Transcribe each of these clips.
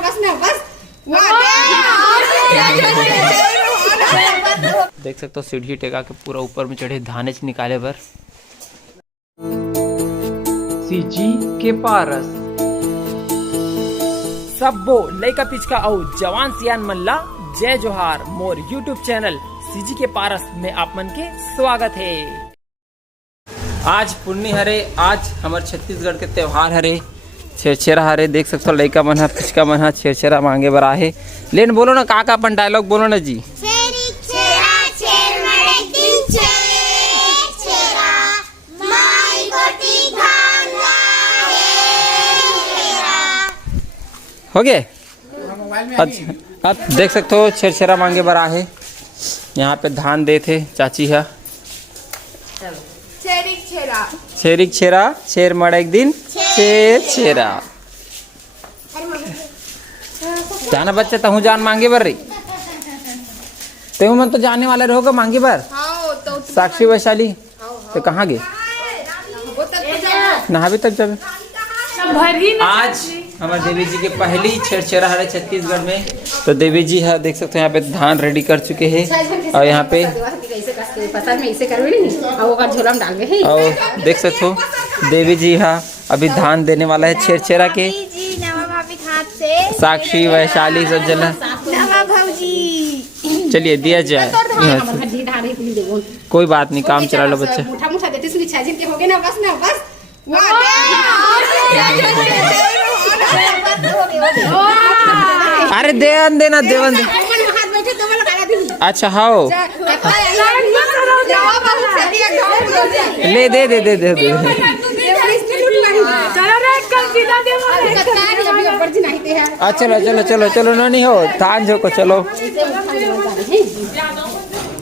बस। देख सकते हो सीढ़ी टेका के पूरा ऊपर में चढ़े धानेच निकाले बर। सीजी के पारस सबो लइका पिचका और जवान सियान मल्ला जय जोहार। मोर यूट्यूब चैनल सीजी के पारस में आप मन के स्वागत है। आज पुन्नी हरे, आज हमारे छत्तीसगढ़ के त्योहार हरे, छेरछेरा हरे। देख सकते हो लइका मन पिचका मन छेरछेरा मांगे बर आहे। लेन बोलो ना का अपन डायलॉग बोलो ना जी। हो गए। अच्छा, अब देख सकते हो छेरछेरा मांगे बर आहे। यहाँ पे धान दे थे चाची है। छेरिक छेरा छेर मड़ा एक दिन छेरा। जाना बच्चा तहु जान मांगे बर रही। तेहु मन तो जाने वाले रहोगे मांगे बर। साक्षी वैशाली तो कहाँ गए? नहावे तक जावे। आज हमारे देवी जी के पहली छेरछेरा है छत्तीसगढ़ में। तो देवी जी है, देख सकते हो यहाँ पे धान रेडी कर चुके हैं और यहाँ पे और देख सकते हो देवी जी है अभी धान देने वाला है छेरछेरा के। साक्षी वैशाली सब जना चलिए दिया जाए। कोई बात नहीं, काम चला लो बच्चा। अरे देवन देना देवन दे। अच्छा हाँ ले दे दे दे दे दे। चलो चलो चलो चलो ना नहीं हो धान जो को चलो।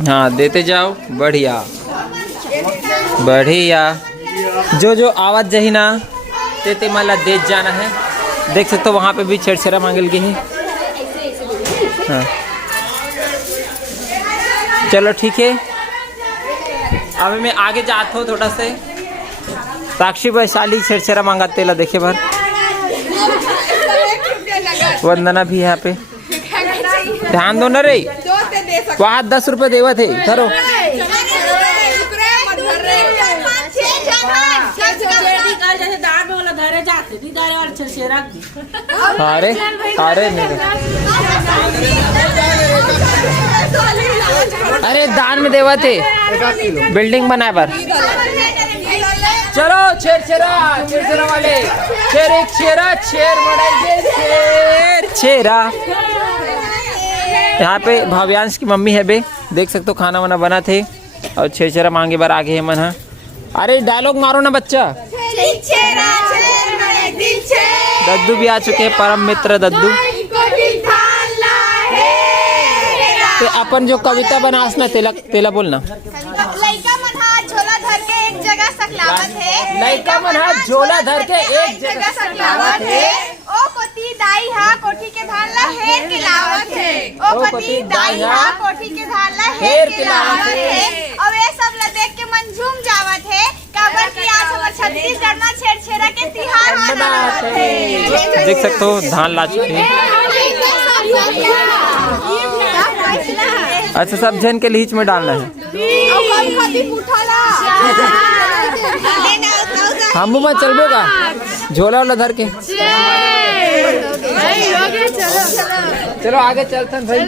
हाँ देते जाओ। बढ़िया बढ़िया। जो जो आवाज जही ना ते माला दे जाना है। देख सकते हो वहाँ पे भी छेरछेरा मांगल गई है। हाँ चलो ठीक है। अब मैं आगे जाता हूँ थोड़ा से। साक्षी वैशाली छेरछेरा मांगा तेला देखे भर। वंदना भी यहाँ पे। ध्यान दो न रे, वहाँ 10 रुपए देवा थे। धरो अरे अरे अरे दान में देवा थे बिल्डिंग बनाए पर। चलो छेरछेरा छेरछेरा वाले छेर एक छेरा छेर छेर छेरा। यहाँ पे भाव्यांश की मम्मी है बे। देख सकते हो खाना वाना बना थे और छेरछेरा मांगे बार आगे है मन। हाँ अरे डायलॉग मारो ना बच्चा। दद्दू भी आ चुके हैं, परम मित्र दद्दू। तो अपन जो कविता बनास ना तेला तेला बोलना। लइका मन हाथ झोला धर के एक जगह सकलावत है। लइका मन हाथ झोला धर के एक जगह सकलावत है। ओ कोती दाई हा कोठी के धान ला हेर के लावत है। ओ कोती दाई हा कोठी के धान ला हेर के लावत है। और ये सब ला देख के मन झूम जावत है। काबर की आज हमर छत्तीसगढ़ में छेरछेरा के तिहार मनावत है। देख सकते हो धान ला चुके हैं। अच्छा सब जन के लीच में डालना है। हम में चलबो का झोला वाला धर के। चलो आगे चलते हैं भाई।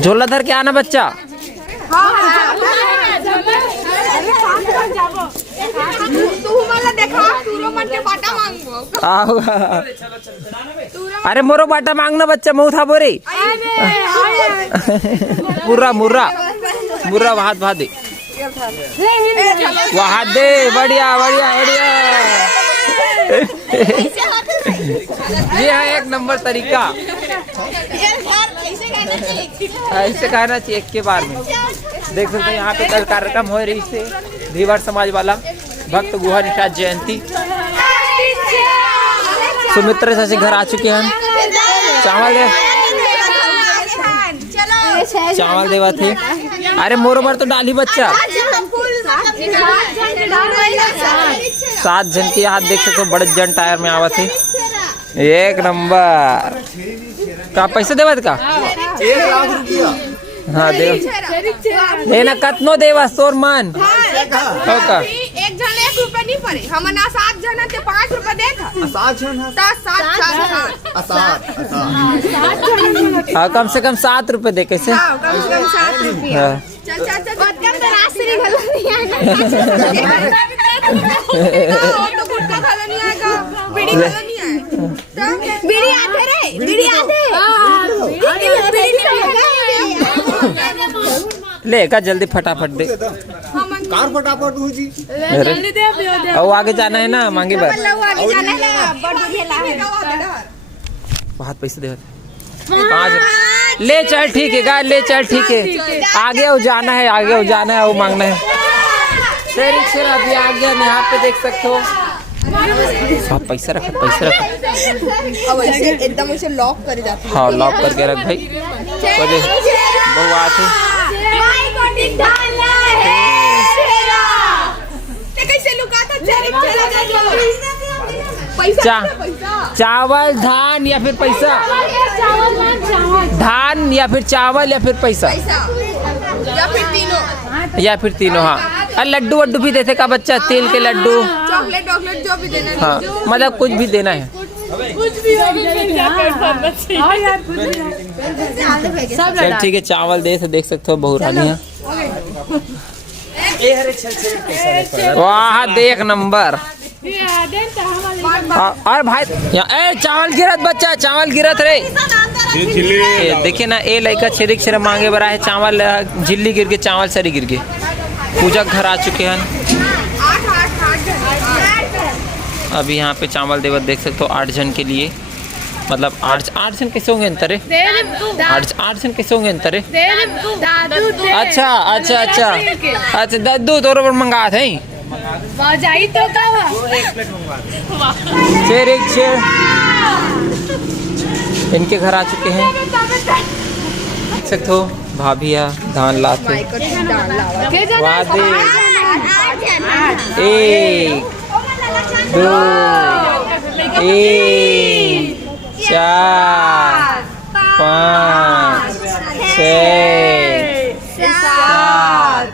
झोला धर के आना बच्चा। अरे मोरो बाटा मांगना बच्चा मुँह था बोरे। मुर्रा मुर्रा मुर्रा वहां वहां दे वहां दे। बढ़िया बढ़िया बढ़िया। ये है एक नंबर तरीका। ऐसे कहना चाहिए एक के बार में। देख सकते हैं यहाँ पे कल कार्यक्रम हो रही से धीवर समाज वाला भक्त गुहा निषाद जयंती। सुमित्र से घर आ चुके हैं। चावल दे चावल देवा थे। अरे मोरो बार तो डाली बच्चा। 7 जन की हाथ देख सकते हो, बड़े जन टायर में आवत है। एक नंबर का पैसे देवत का 1 लाख रुपया। हाँ देव लेना कतनो देवा तोर मान का एक जन 1 रुपया नहीं पड़े, हम ना 7 जन थे 5 रुपया दे था। 7 जन है। 7 हाँ कम से कम 7 रुपए दे कैसे। कम से कम 7 रुपया। हाँ चल तो रास्ते गलत नहीं आएगा। तो गुटखा खाला नहीं आएगा, बीड़ी खाला नहीं आएगा। बीड़ी आते रे, बीड़ी आते। ले का जल्दी फटाफट दे कार फटाफट हो जी। और आगे जाना है ना मांगे बार बहुत पैसे दे 5 ले चल ठीक है गाय ले चल ठीक है आगे वो जाना है आगे वो जाना है वो मांगना है। शेर अभी आ गया यहाँ पे देख सकते हो। हाँ पैसा रख अब ऐसे एकदम ऐसे लॉक कर जाते हैं। हाँ लॉक करके रख भाई बहु आते कैसे लुका था चावल धान या फिर पैसा धान या फिर चावल या फिर पैसा या फिर तीनों। हाँ और लड्डू वड्डू भी देते का बच्चा तेल के लड्डू चॉकलेट वॉकलेट जो भी देना। हाँ मतलब कुछ भी देना है चल ठीक है चावल दे देख सकते हो बहुरानी वाह देख नंबर। और भाई यहाँ चावल गिरत बच्चा चावल गिरत रे देखिए ना ए लड़का छेदिक छेरा मांगे बरा है चावल झिल्ली गिर के चावल सरी गिर के पूजा घर आ चुके हैं। अभी यहाँ पे चावल देवत देख सकते हो 8 जन के लिए मतलब 8 जन कैसे होंगे अंतरे 8 जन कैसे होंगे अंतरे। अच्छा अच्छा अच्छा अच्छा दद्दू तोर पर मंगा थे शेर एक शेर इनके घर आ चुके हैं देख सकते हो भाभिया धान लाते वादे 1 2 3 4 5 6 7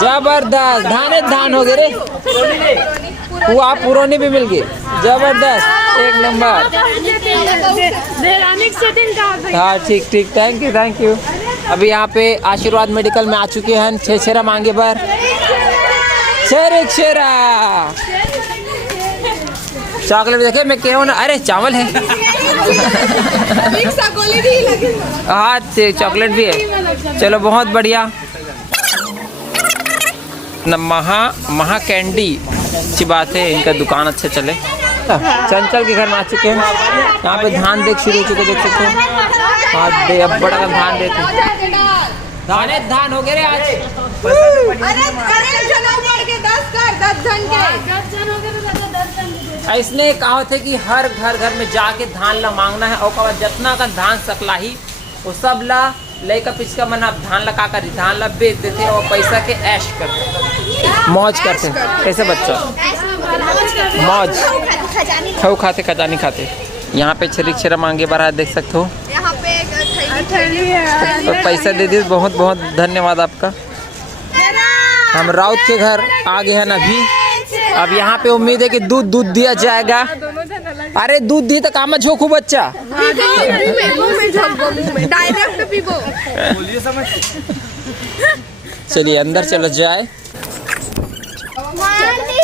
जबरदस्त धान हो गए रे वो आप पुरानी भी मिल गए जबरदस्त एक नंबर। हाँ ठीक थैंक यू। अभी यहाँ पे आशीर्वाद मेडिकल में आ चुके हैं 6 शेरा मांगे पर एक शेरा चॉकलेट देखे मैं क्यों ना अरे चावल है हाँ चॉकलेट भी है चलो बहुत बढ़िया। महा कैंडी अच्छी बात है इनका दुकान अच्छा चले। चंचल के घर में आ चुके हैं यहाँ पे धान देख शुरू हो चुके देख सकते हैं। हाँ दे अब बड़ा धान देते धान हो गए रे आज इसने कहा थे कि हर घर में जाके धान ला मांगना है और जितना का धान सकला ही वो सब ला लड़का पिचका मना धान लगा कर धान ला बेच देते और पैसा के ऐश करते मौज करते कैसे बच्चा मौज खाओ खाते खजानी खाते। यहाँ पे छेरा मांगे बारा देख सकते हो यहाँ पे तो पैसा दे दी बहुत बहुत धन्यवाद आपका। हम राउत के घर आ गए हैं अभी अब यहाँ पे उम्मीद है कि दूध दिया जाएगा। अरे दूध दी तो काम झोंकू बच्चा चलिए अंदर चलो जाए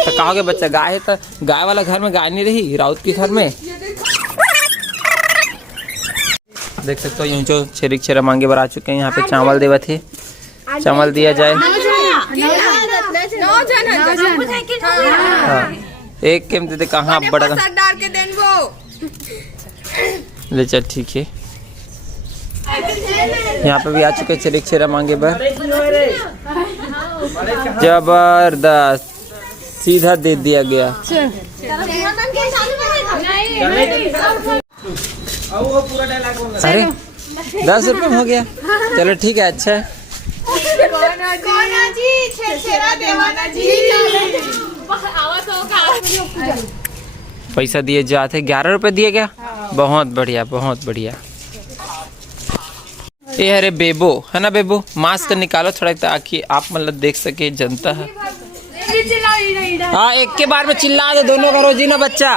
तो कहोगे बच्चा गाय है तो गाय वाला घर में गाय नहीं रही राउत के घर में देख सकते हो यूं जो छेरा मांगे बर आ चुके हैं। यहाँ पे चावल देवा थे चावल दिया जाए हाँ एक केम देते कहाँ बड़ा ले चल ठीक है। यहाँ पे भी आ चुके छेरा मांगे बर जबरदस्त सीधा दे दिया गया। अरे 10 रुपये में हो गया चलो ठीक है अच्छा है। पैसा दिए जाते 11 रुपए दिए क्या? बहुत बढ़िया बहुत बढ़िया। ये अरे बेबो है ना, बेबो मास्क निकालो थोड़ा ताकि आप मतलब देख सके जनता है। हाँ एक के बार में चिल्ला दो दोनों करो जी ना बच्चा।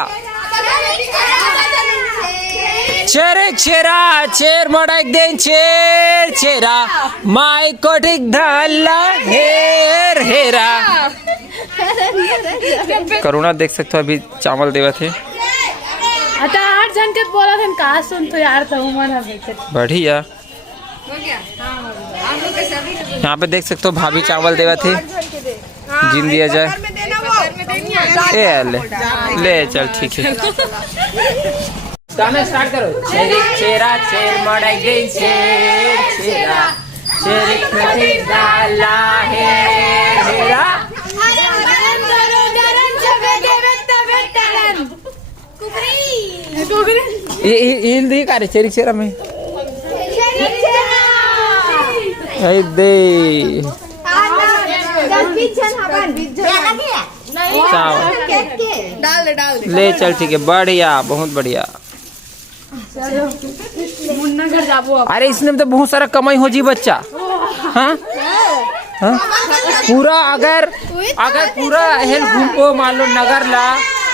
चेरे चेरा चेर मडक देन चेर चेरा माई कोटिक धल्ला हेर हेरा। करुणा देख सकते हो अभी चावल देवा थे। आता 8 जन के बोला था कहा सुन तो यार तो मन बढ़िया। यहाँ पे देख सकते हो भाभी चावल देवा थे, जिन दिया जाए। ए ले चल ठीक है। गाना स्टार्ट करो। चेरी चेरा चेर मडक देन चेर चेरा चेरी कोटिक धल्ला हेर हेरा। हिंदी का रे चेरी चेरा में दे ले चल ठीक है। बढ़िया बहुत बढ़िया। अरे इसमें तो बहुत सारा कमाई हो जी बच्चा। हाँ हाँ पूरा अगर पूरा हेल घूमो मान लो नगर ला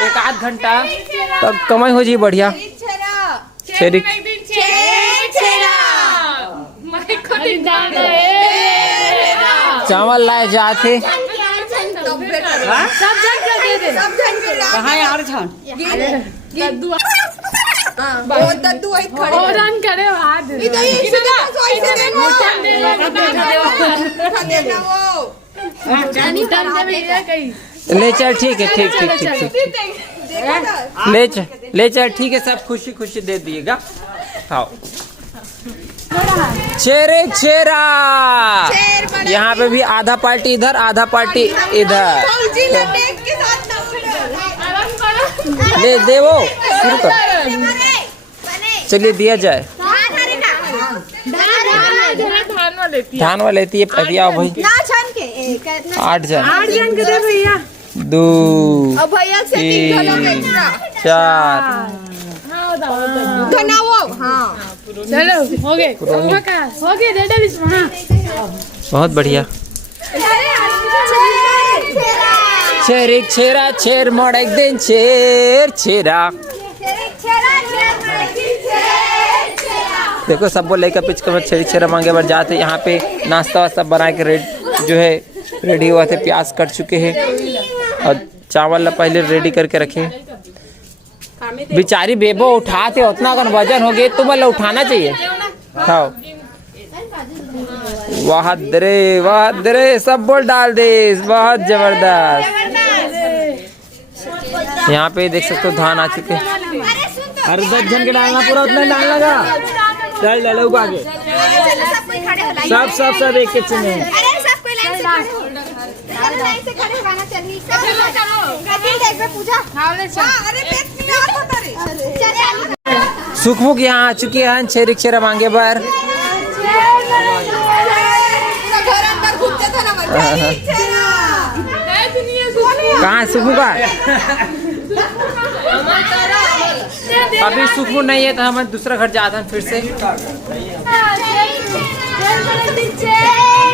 1-8 घंटा तब कमाई हो जी बढ़िया। चावल लाए जाते ले चल ठीक है ठीक ठीक ठीक ठीक ले चल ठीक है। सब खुशी खुशी दे दिएगा। खाओ चेरे चेरा। यहाँ पे भी आधा पार्टी इधर आधा पार्टी इधर। ले दे वो शुरू कर। चलिए दिया जाए। धान वाले लेती है पतिया भाई। 8 जन के दे भैया। 2 3 4 चलो हो गए बहुत बढ़िया। चेरी चेरा चेर मडक देन चेर चेरा। देखो सब बोले का पिच कर चेरी चेरा मांगे बार जाते। यहाँ पे नाश्ता वास्ता बना के रेडी हुआ थे। प्याज कट चुके हैं और चावल पहले रेडी करके रखे। बेचारी बेबो उठाते उतना अगर वजन हो गए तो मतलब उठाना चाहिए। खाओ वाह दरे सब बोल डाल दे। बहुत जबरदस्त। यहाँ पे देख सकते हो धान आ चुके। अरे 10 जन के डालना पूरा उतना डालना का। चल डालो आगे सब एक के चुने। सुखमुख यहाँ आ चुकी है चेरी चेरा मांगे बार। कहाँ सुखमुख का? अभी सुखमुख नहीं है तो हम दूसरा घर जाते हैं फिर से।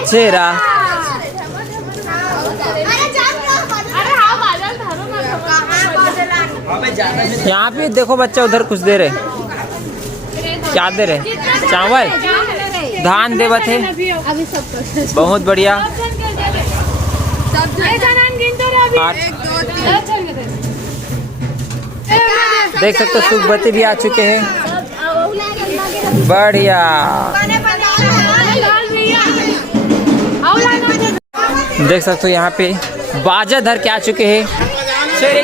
चेरा यहाँ पे देखो बच्चा उधर कुछ दे रहे। क्या दे रहे? चावल धान देवत है। बहुत बढ़िया। देख सकते हो सुखबती भी आ चुके हैं। बढ़िया। देख सकते हो यहाँ पे बाजा धर के आ चुके हैं।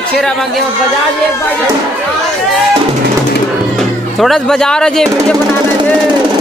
चेरा मांगे बजा दिए। थोड़ा सा बजा रहा है वीडियो बनाना है।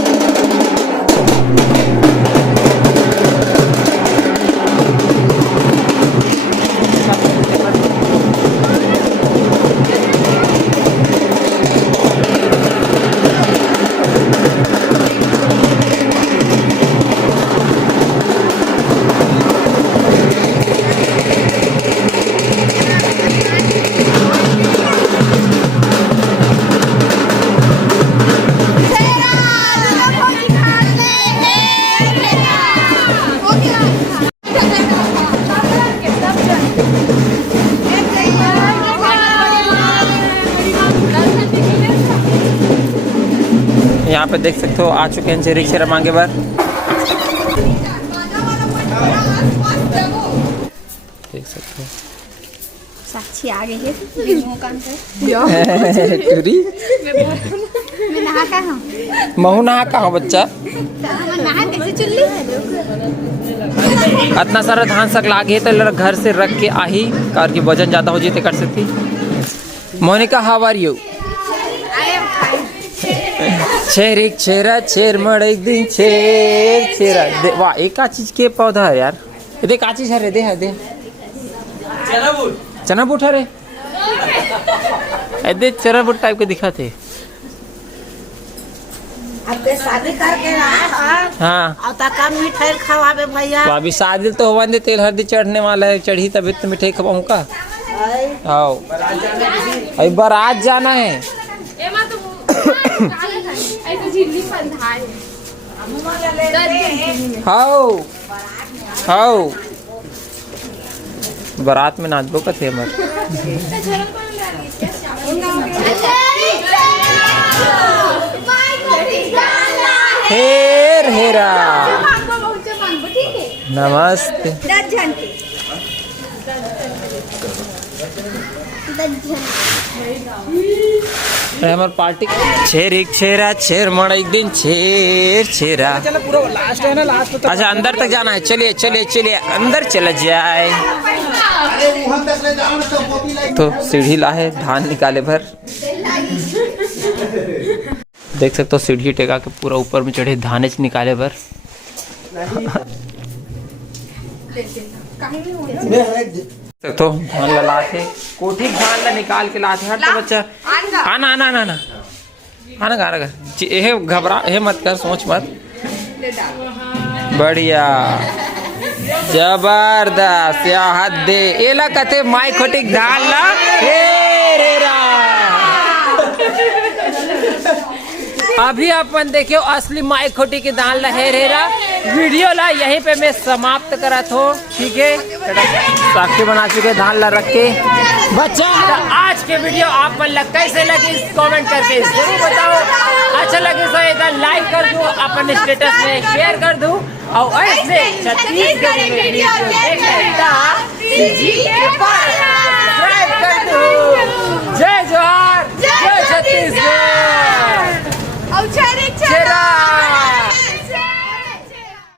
यहाँ पे देख सकते हो आ चुके हैं जे रिक्शा मांगे बार। देख सकते हो साक्षी आ गई है टूरी मैं नहा का हूँ महू नहा का हो बच्चा नहा कैसे चुल्ली इतना सारा धान सक लागे तो घर से रख के आही कार की वजन ज्यादा हो जाते कर सकती। Monika how are you? छेर एक छेरा छेर मड़ एक दिन छेर छेरा वाह एक का चीज के पौधा है यार। दे का चीज है रे दे चना बूट है रे दे चना बूट टाइप के दिखाते। आपके शादी करके हाँ अब तक कम मिठाई खवाबे भैया। तो अभी शादी तो होवा दे तेल हल्दी चढ़ने वाला है चढ़ी तभी तो मिठाई खवाऊं का। आओ अभी बारात जाना है। हाउ हाउ बारात में नाचबो का थे हमारे हेर हेरा नमस्ते। हमार पार्टी छेर एक छेरा छेर मड़ एक दिन छेर छेरा। अच्छा अंदर तक जाना है चलिए चलिए चलिए अंदर चला जाए। तो सीढ़ी ला है धान निकाले भर देख सकते हो सीढ़ी टेका के पूरा ऊपर में चढ़े धानेच निकाले भर। तो धान ला लाते कोठी धान ला निकाल के लाते हर तो बच्चा आना आना आना आना आना गाना कर ये घबरा ये मत कर सोच मत। बढ़िया जबरदस्त या हद दे एला कते माई खोटिक धान ला हे रे रा। अभी अपन देखियो असली माई खोटी के दान ला हे रे रा। वीडियो ला यहीं पे मैं समाप्त करा थो ठीक है। साक्षी बना चुके धान ला रख के बच्चा। आज के वीडियो आप मन ला कैसे लगी कमेंट करके जरूर बताओ। अच्छा लगे तो एक लाइक कर दो अपने स्टेटस में शेयर कर दो और ऐसे छत्तीसगढ़ी में वीडियो देखने का सब्सक्राइब कर दो।